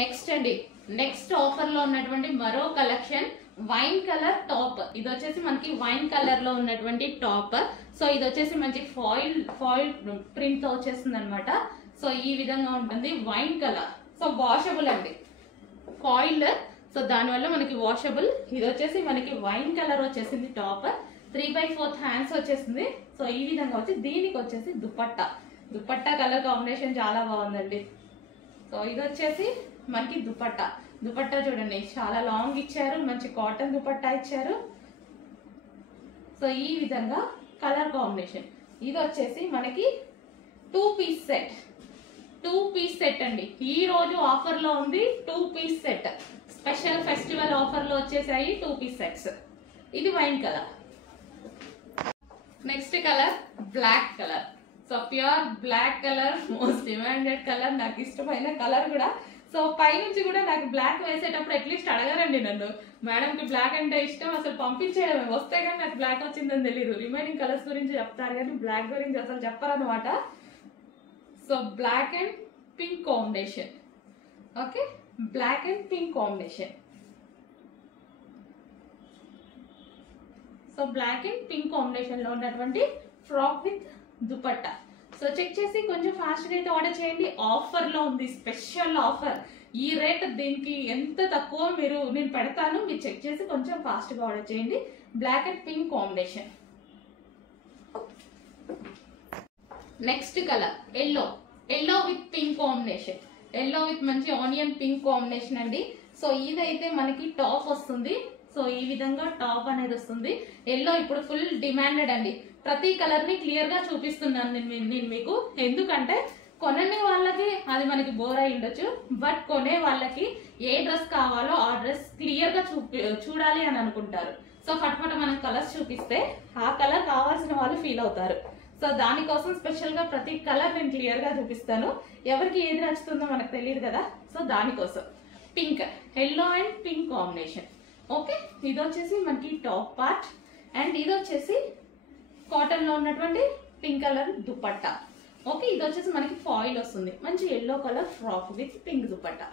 Next అండి, next offer లో ఉన్నటువంటి మరో కలెక్షన్ వైన్ కలర్ టాప్. ఇది వచ్చేసి మనకి వైన్ కలర్ లో ఉన్నటువంటి టాప్. సో ఇది వచ్చేసి మంచి ఫాయిల్ ప్రింట్ తో వచ్చేస్తుంది అనమాట. సో ఈ విధంగా ఉంటుంది వైన్ కలర్. సో వాషబుల్ అండి, ఫాయిల్. సో దానివల్ల మనకి వాషబుల్. ఇది వచ్చేసి మనకి వైన్ కలర్ వచ్చేసింది టాప్. 3/4 హ్యాండ్స్ వచ్చేసింది. సో ఈ విధంగా వచ్చి దీనికి వచ్చేసి దుపట్టా కలర్ కాంబినేషన్ చాలా బాగుందండి. సో ఇది వచ్చేసి మనకి దుపట్టా చూడండి, చాలా లాంగ్ ఇచ్చారు, మంచి కాటన్ దుపట్టా ఇచ్చారు. సో ఈ విధంగా కలర్ కాంబినేషన్. ఇది వచ్చేసి మనకి 2 పీస్ సెట్ అండి. ఈ రోజు ఆఫర్ లో ఉంది 2 piece set. Special festival offer లో వచ్చేసాయి 2 పీస్ సెట్స్. ఇది wine colour. Next colour black colour. So pure black colour, most demanded colour, నాకు ఇష్టమైన కలర్ కూడా. సో పైనుంచి కూడా నాకు బ్లాక్ వేసేటప్పుడు అట్లీస్ట్ అడగారండి నన్ను, మేడంకి బ్లాక్ అంటే ఇష్టం, అసలు పంపించేయడమే, వస్తే కానీ నాకు బ్లాక్ వచ్చిందని తెలియదు. రిమైనింగ్ కలర్స్ గురించి చెప్తారు కానీ బ్లాక్ గురించి అసలు చెప్పరనమాట. So black and pink combination. Okay, black and pink combination. So black and pink combination లో ఉన్నటువంటి frock with dupatta. So check చేసి కొంచెం ఫాస్ట్ గా అయితే ఆర్డర్ చేయండి. ఆఫర్ లో ఉంది, స్పెషల్ ఆఫర్. ఈ రేట్ దీనికి ఎంత తక్కువ నేను పెడతాను, మీరు చెక్ చేసి కొంచెం ఫాస్ట్ గా ఆర్డర్ చేయండి. Black and pink combination. Next colour yellow with pink combination. Yellow with మంచి ఆనియన్ పింక్ కాంబినేషన్ అండి. సో ఇదైతే మనకి టాప్ వస్తుంది. సో ఈ విధంగా టాప్ అనేది వస్తుంది. ఎల్లో ఇప్పుడు ఫుల్ డిమాండెడ్ అండి. ప్రతి కలర్ ని క్లియర్ గా చూపిస్తున్నాను నేను మీకు, ఎందుకంటే కొనని వాళ్ళకి అది మనకి బోర్ అయి ఉండొచ్చు, బట్ కొనే వాళ్ళకి ఏ డ్రెస్ కావాలో ఆ డ్రెస్ క్లియర్ గా చూడాలి అని అనుకుంటారు. సో ఫట్ఫట్ మనం కలర్స్ చూపిస్తే ఆ కలర్ కావాల్సిన వాళ్ళు ఫీల్ అవుతారు. సో దానికోసం స్పెషల్ గా ప్రతి కలర్ నేను క్లియర్ గా చూపిస్తాను. ఎవరికి ఏది నచ్చుతుందో మనకు తెలియదు కదా. సో దానికోసం pink, yellow and pink combination. Okay, ఇది వచ్చేసి మనకి టాప్ పార్ట్ అండ్ ఇది వచ్చేసి కాటన్ లో ఉన్నటువంటి పింక్ కలర్ దుపట్టా. ఓకే, ఇది వచ్చేసి మనకి ఫాయిల్ వస్తుంది, మంచి yellow colour frock with pink dupatta.